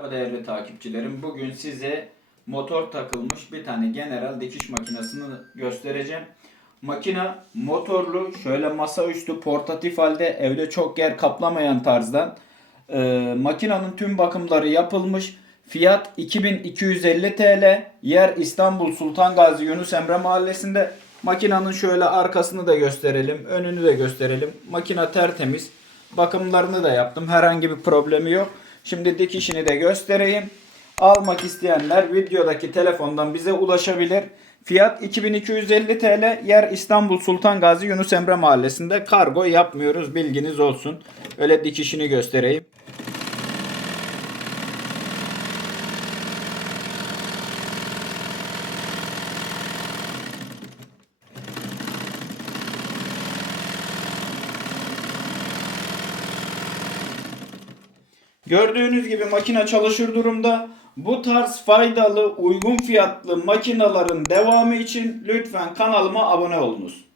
Merhaba değerli takipçilerim. Bugün size motor takılmış bir tane general dikiş makinesini göstereceğim. Makina motorlu, şöyle masaüstü portatif halde evde çok yer kaplamayan tarzdan. Ee, makinanın tüm bakımları yapılmış. Fiyat 2250 TL. Yer İstanbul Sultan Gazi Yunus Emre Mahallesi'nde. Makinanın şöyle arkasını da gösterelim, önünü de gösterelim. Makina tertemiz. Bakımlarını da yaptım. Herhangi bir problemi yok. Şimdi dikişini de göstereyim. Almak isteyenler videodaki telefondan bize ulaşabilir. Fiyat 2250 TL. Yer İstanbul Sultan Gazi Yunus Emre Mahallesi'nde. Kargo yapmıyoruz. Bilginiz olsun. Öyle dikişini göstereyim. Gördüğünüz gibi makine çalışır durumda. Bu tarz faydalı, uygun fiyatlı makinaların devamı için lütfen kanalıma abone olunuz.